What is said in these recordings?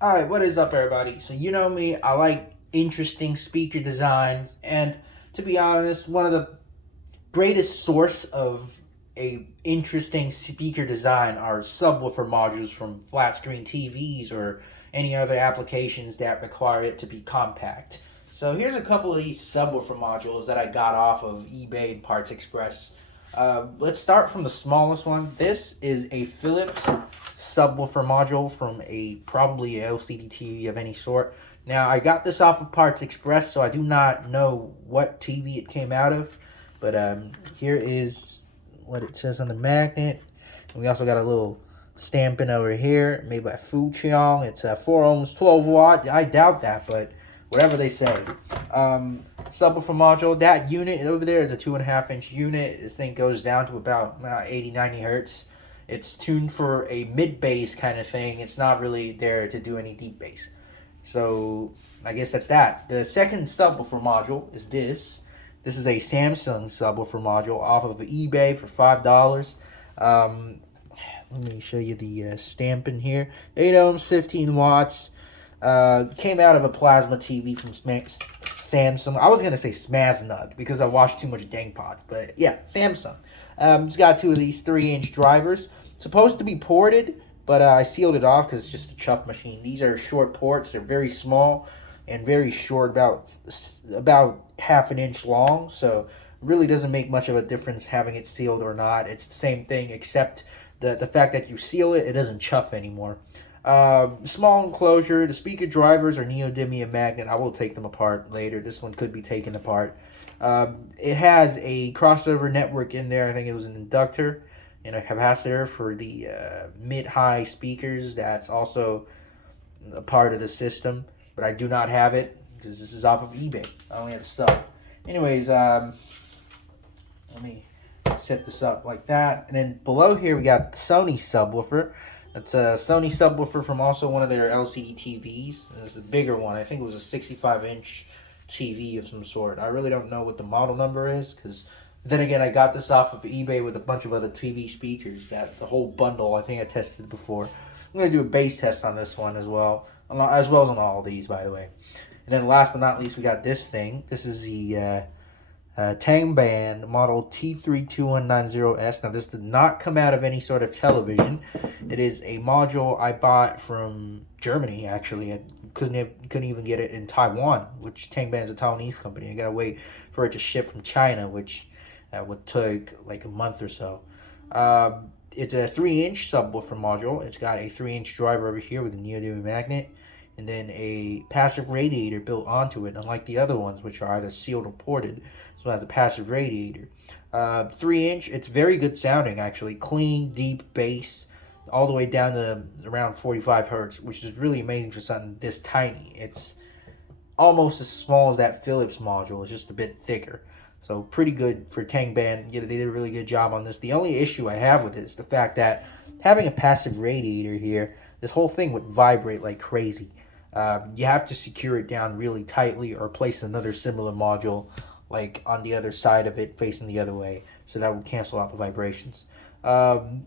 Alright, what is up, everybody? So, you know me, I like interesting speaker designs, and to be honest, one of the greatest source of a interesting speaker design are subwoofer modules from flat screen TVs or any other applications that require it to be compact. So here's a couple of these subwoofer modules that I got off of eBay and Parts Express. Let's start from the smallest one. This is a Philips subwoofer module from a probably a LCD TV of any sort. Now I got this off of Parts Express, so I do not know what TV it came out of. But here is what it says on the magnet. And we also got a little stamping over here made by Fujian. It's 4 ohms, 12 watt. I doubt that, but whatever they say. Subwoofer module. That unit over there is a 2.5-inch unit. This thing goes down to about 80, 90 hertz. It's tuned for a mid bass kind of thing. It's not really there to do any deep bass. So I guess that's that. The second subwoofer module is this. This is a Samsung subwoofer module off of eBay for $5. Um, Let me show you the stamping here. 8 ohms, 15 watts. Came out of a plasma TV from Samsung. I was gonna say Smaznug because I watched too much Dangpots, but yeah, Samsung. It's got two of these 3-inch drivers. Supposed to be ported, but I sealed it off because it's just a chuff machine. These are short ports. They're very small and very short, about half an inch long. So really doesn't make much of a difference having it sealed or not. It's the same thing, except the fact that you seal it, it doesn't chuff anymore. Small enclosure. The speaker drivers are neodymium magnet. I will take them apart later. This one could be taken apart. It has a crossover network in there. I think it was an inductor and a capacitor for the mid-high speakers. That's also a part of the system, but I do not have it because this is off of eBay. I only had sub. Anyways, let me set this up like that. And then below here we got Sony subwoofer. That's a Sony subwoofer from also one of their LCD TVs. It's a bigger one. I think it was a 65-inch TV of some sort. I really don't know what the model number is because then again, I got this off of eBay with a bunch of other TV speakers. That the whole bundle. I think I tested before. I'm gonna do a bass test on this one as well as on all of these, by the way. And then last but not least, we got this thing. This is the Tang Band model T32190S. Now, this did not come out of any sort of television. It is a module I bought from Germany, actually. I couldn't even get it in Taiwan, which Tang Band is a Taiwanese company. I gotta wait for it to ship from China, which would take like a month or so. It's a 3-inch subwoofer module. It's got a 3-inch driver over here with a neodymium magnet, and then a passive radiator built onto it, unlike the other ones, which are either sealed or ported. So it has a passive radiator. 3-inch, it's very good sounding, actually. Clean, deep bass, all the way down to around 45 hertz, which is really amazing for something this tiny. It's almost as small as that Philips module. It's just a bit thicker. So pretty good for Tang Band. They did a really good job on this. The only issue I have with it is the fact that having a passive radiator here, this whole thing would vibrate like crazy. You have to secure it down really tightly or place another similar module like on the other side of it facing the other way, so that would cancel out the vibrations. Other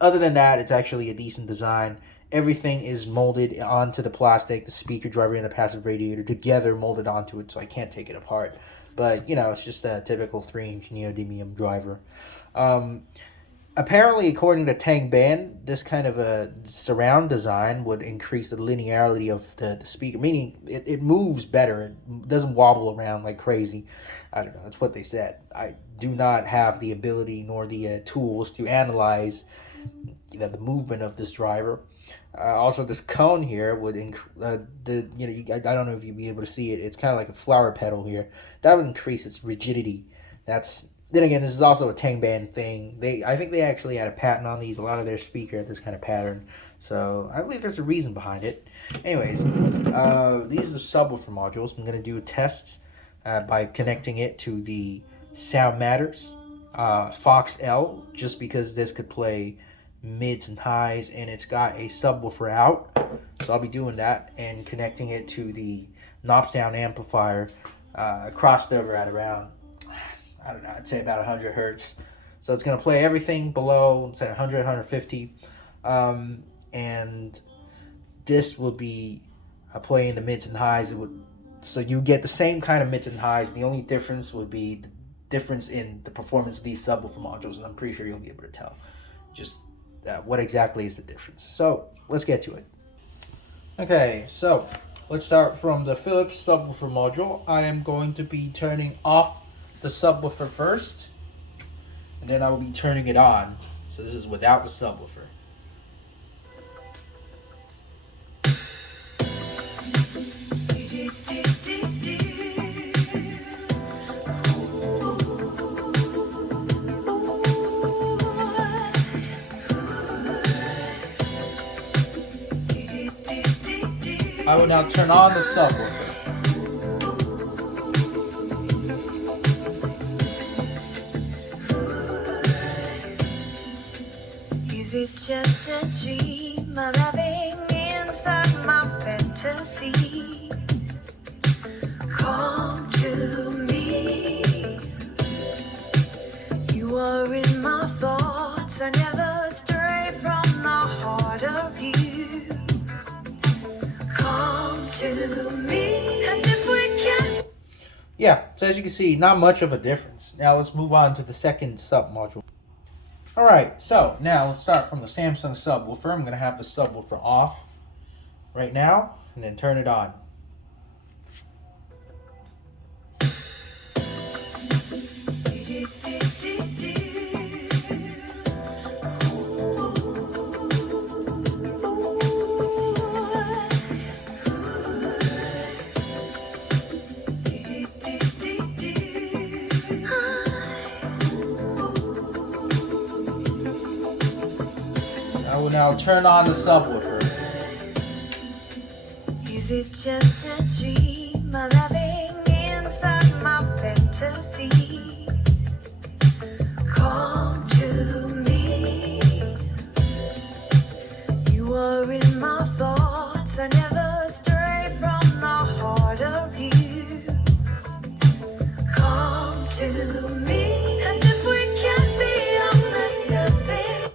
than that, it's actually a decent design. Everything is molded onto the plastic, the speaker driver and the passive radiator together molded onto it, so I can't take it apart. But, it's just a typical 3-inch neodymium driver. Um, Apparently, according to Tang Band, this kind of a surround design would increase the linearity of the speaker, meaning it moves better. It doesn't wobble around like crazy. I don't know. That's what they said. I do not have the ability nor the tools to analyze the movement of this driver. Also, this cone here would I don't know if you'd be able to see it. It's kind of like a flower petal here. That would increase its rigidity. That's Then again, this is also a Tang Band thing. I think they actually had a patent on these. A lot of their speaker had this kind of pattern, so I believe there's a reason behind it. Anyways, these are the subwoofer modules. I'm gonna do a test by connecting it to the Sound Matters Fox L, just because this could play mids and highs, and it's got a subwoofer out. So I'll be doing that and connecting it to the knob sound amplifier crossed over at around, I don't know, I'd say about 100 hertz. So it's going to play everything below, let's say 100, 150. And this will be playing the mids and highs. So you get the same kind of mids and highs. The only difference would be the difference in the performance of these subwoofer modules, and I'm pretty sure you'll be able to tell just what exactly is the difference. So let's get to it. Okay, so let's start from the Philips subwoofer module. I am going to be turning off the subwoofer first, and then I will be turning it on. So this is without the subwoofer. I will now turn on the subwoofer. Is it just a dream I'm having inside my fantasies? Come to me. You are in my thoughts. I never stray from the heart of you. Come to me, and if we can. Yeah, so as you can see, not much of a difference. Now let's move on to the second sub module. Alright, so now let's start from the Samsung subwoofer. I'm going to have the subwoofer off right now, and then turn it on. I will now turn on the subwoofer. Is it just a dream I'm having inside my fantasies? Come to me. You are in my thoughts. I never stray from the heart of you. Come to me, and if we can't be on the surface.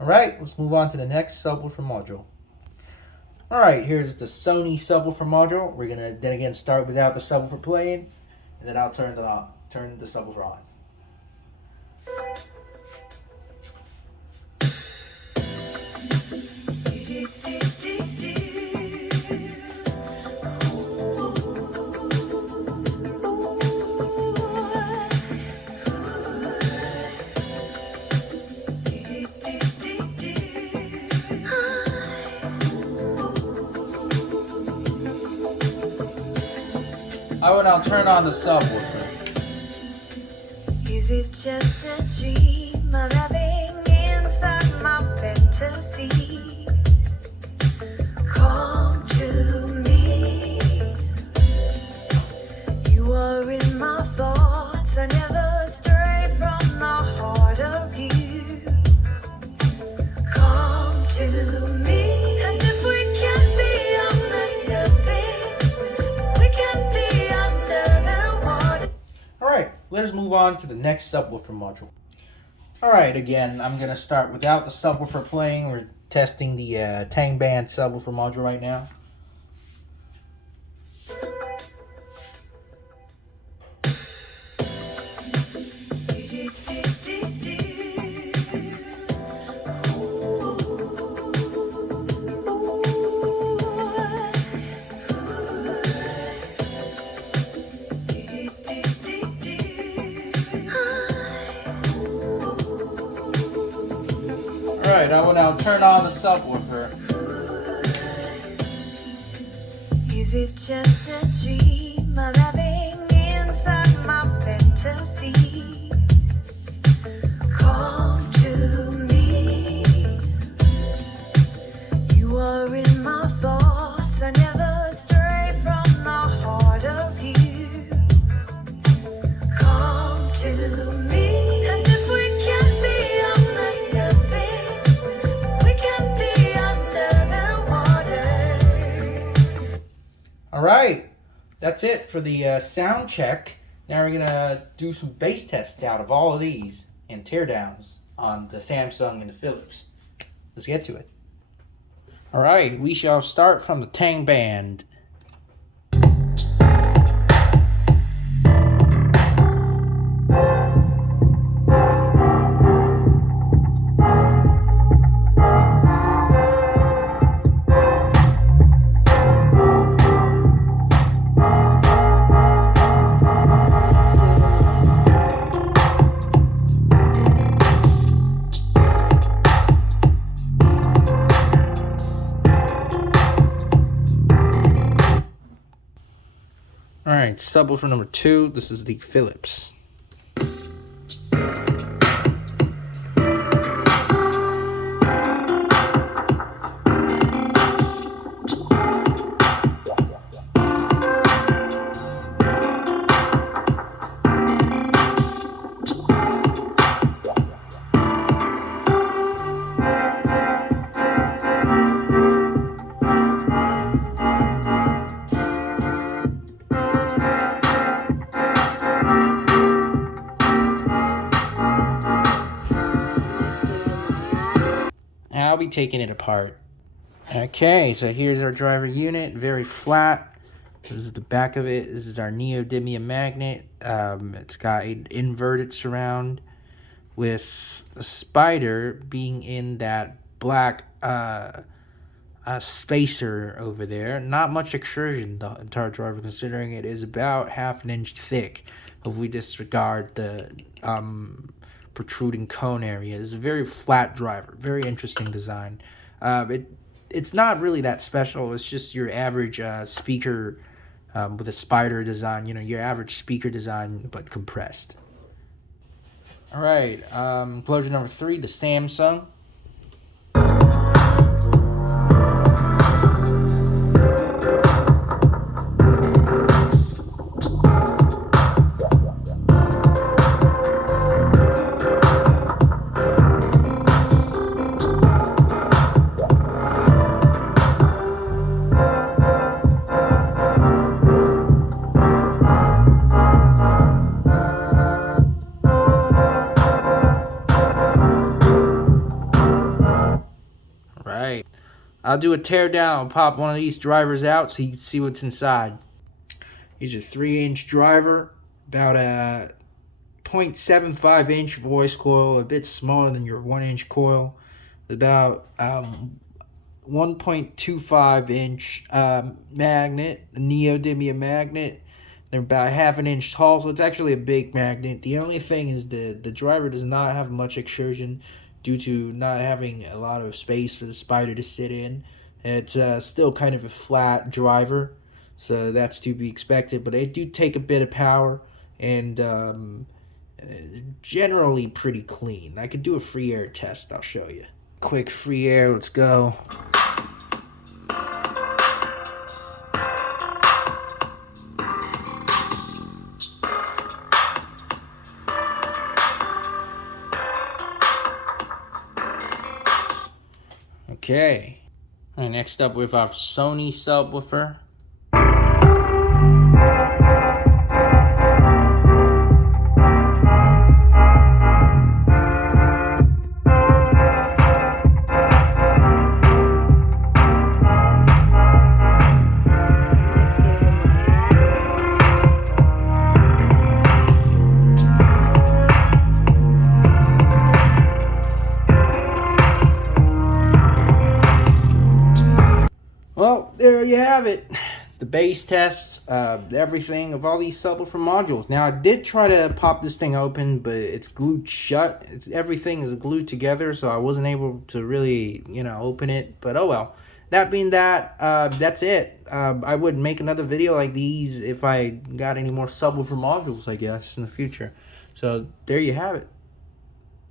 Alright, let's move on to the next subwoofer module. Alright, here's the Sony subwoofer module. We're gonna then again start without the subwoofer playing, and then I'll turn the subwoofer on. I will now turn on the subwoofer. Is it just a dream I'm having inside my fantasies? Come to me. You are in my thoughts. I never stray from the heart of you. Come to me, and if we can't be on the surface, we can be under the water. Alright, let us move on to the next subwoofer module. Alright, again, I'm going to start without the subwoofer playing. We're testing the Tang Band subwoofer module right now. Alright, I will now turn on the subwoofer. Is it just a dream I'm having inside my fantasies? Come to me. You are in my thoughts. I never stray from the heart of you. Come to me, and if we can't be on the surface, we can be under the water. Alright, that's it for the sound check. Now we're going to do some bass tests out of all of these and teardowns on the Samsung and the Philips. Let's get to it. Alright, we shall start from the Tang Band. Alright, subwoofer number 2. This is the Philips. I'll be taking it apart. Okay, so here's our driver unit, very flat. This is the back of it. This is our neodymium magnet. It's got an inverted surround with the spider being in that black spacer over there. Not much extrusion, the entire driver, considering it is about half an inch thick if we disregard the protruding cone area. It's a very flat driver, very interesting design. It's not really that special. It's just your average speaker with a spider design, you know, your average speaker design, but compressed. All right, enclosure number 3, the Samsung. Right. I'll do a teardown, pop one of these drivers out so you can see what's inside. Here's a 3-inch driver, about a 0.75 inch voice coil, a bit smaller than your 1-inch coil, about 1.25 inch magnet, a neodymium magnet. They're about half an inch tall, so it's actually a big magnet. The only thing is the driver does not have much extrusion due to not having a lot of space for the spider to sit in. It's still kind of a flat driver, so that's to be expected, but they do take a bit of power, and generally pretty clean. I could do a free air test, I'll show you. Quick free air, let's go. Okay. All right, next up we have our Sony subwoofer. Well, there you have it. It's the bass tests, everything of all these subwoofer modules. Now, I did try to pop this thing open, but it's glued shut. Everything is glued together, so I wasn't able to really, open it. But oh well. That being that, that's it. I would make another video like these if I got any more subwoofer modules, I guess, in the future. So there you have it.